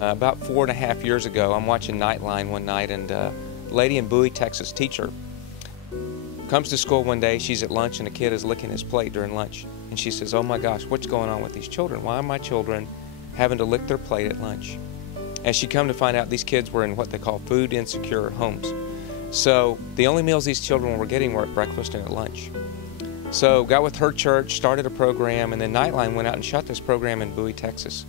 About 4.5 years ago, I'm watching Nightline one night, and a lady in Bowie, Texas, teacher, comes to school one day. She's at lunch, and a kid is licking his plate during lunch. And she says, "Oh my gosh, what's going on with these children? Why are my children having to lick their plate at lunch?" And she come to find out these kids were in what they call food insecure homes. So the only meals these children were getting were at breakfast and at lunch. So got with her church, started a program, and then Nightline went out and shot this program in Bowie, Texas.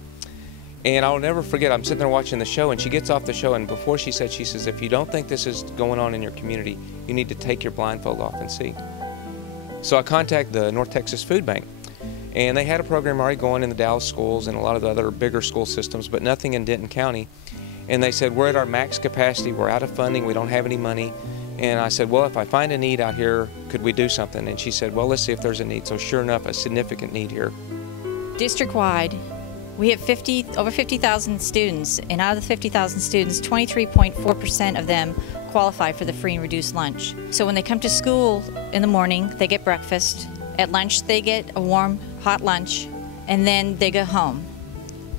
And I'll never forget, I'm sitting there watching the show, and she gets off the show, and before she says, "If you don't think this is going on in your community, you need to take your blindfold off and see." So I contact the North Texas Food Bank, and they had a program already going in the Dallas schools and a lot of the other bigger school systems, but nothing in Denton County. And they said, "We're at our max capacity, we're out of funding, we don't have any money." And I said, "Well, if I find a need out here, could we do something?" And she said, "Well, let's see if there's a need." So sure enough, a significant need here. District-wide, we have over 50,000 students, and out of the 50,000 students, 23.4% of them qualify for the free and reduced lunch. So when they come to school in the morning, they get breakfast. At lunch, they get a warm, hot lunch, and then they go home.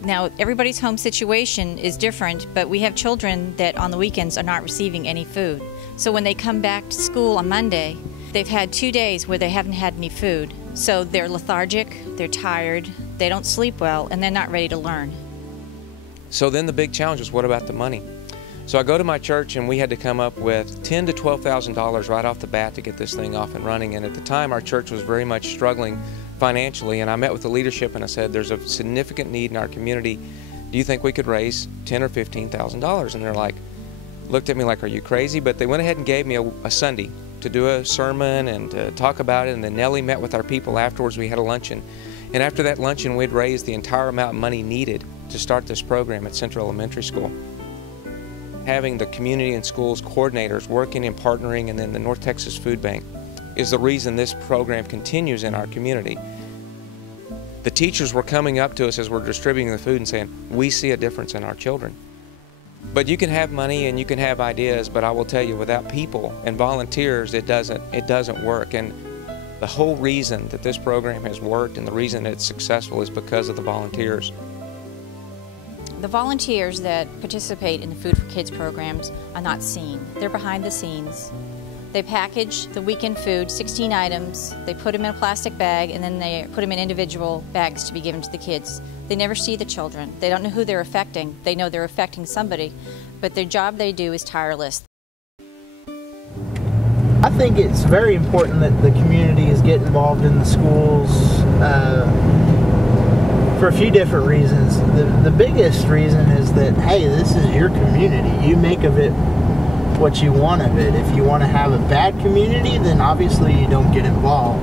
Now, everybody's home situation is different, but we have children that on the weekends are not receiving any food. So when they come back to school on Monday, they've had 2 days where they haven't had any food. So they're lethargic, they're tired, they don't sleep well, and they're not ready to learn. So then the big challenge was, what about the money? So I go to my church, and we had to come up with $10,000 to $12,000 right off the bat to get this thing off and running. And at the time, our church was very much struggling financially, and I met with the leadership and I said, "There's a significant need in our community. Do you think we could raise $10,000 or $15,000? And they're like, looked at me like, "Are you crazy?" But they went ahead and gave me a Sunday to do a sermon and to talk about it. And then Nellie met with our people afterwards. We had a luncheon. And after that luncheon, we'd raised the entire amount of money needed to start this program at Central Elementary School. Having the community and schools coordinators working and partnering, and then the North Texas Food Bank, is the reason this program continues in our community. The teachers were coming up to us as we're distributing the food and saying, "We see a difference in our children." But you can have money and you can have ideas, but I will tell you, without people and volunteers, it doesn't work. And the whole reason that this program has worked and the reason it's successful is because of the volunteers. The volunteers that participate in the Food for Kids programs are not seen. They're behind the scenes. They package the weekend food, 16 items, they put them in a plastic bag, and then they put them in individual bags to be given to the kids. They never see the children. They don't know who they're affecting. They know they're affecting somebody, but their job they do is tireless. I think it's very important that the community is getting involved in the schools for a few different reasons. The biggest reason is that, hey, this is your community. You make of it what you want of it. If you want to have a bad community, then obviously you don't get involved.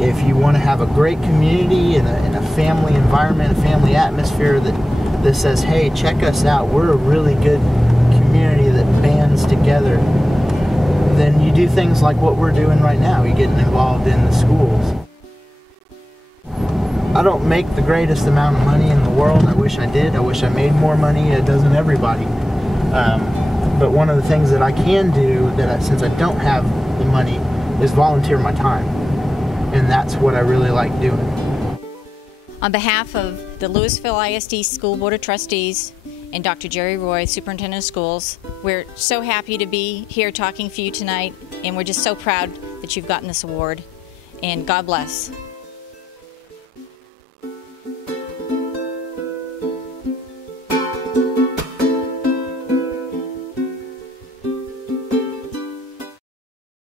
If you want to have a great community and a family environment, a family atmosphere that says, "Hey, check us out, we're a really good community that bands together," then you do things like what we're doing right now. You're getting involved in the schools. I don't make the greatest amount of money in the world. I wish I did. I wish I made more money. It doesn't everybody. But one of the things that I can do, since I don't have the money, is volunteer my time. And that's what I really like doing. On behalf of the Lewisville ISD School Board of Trustees and Dr. Jerry Roy, Superintendent of Schools, we're so happy to be here talking for you tonight, and we're just so proud that you've gotten this award. And God bless.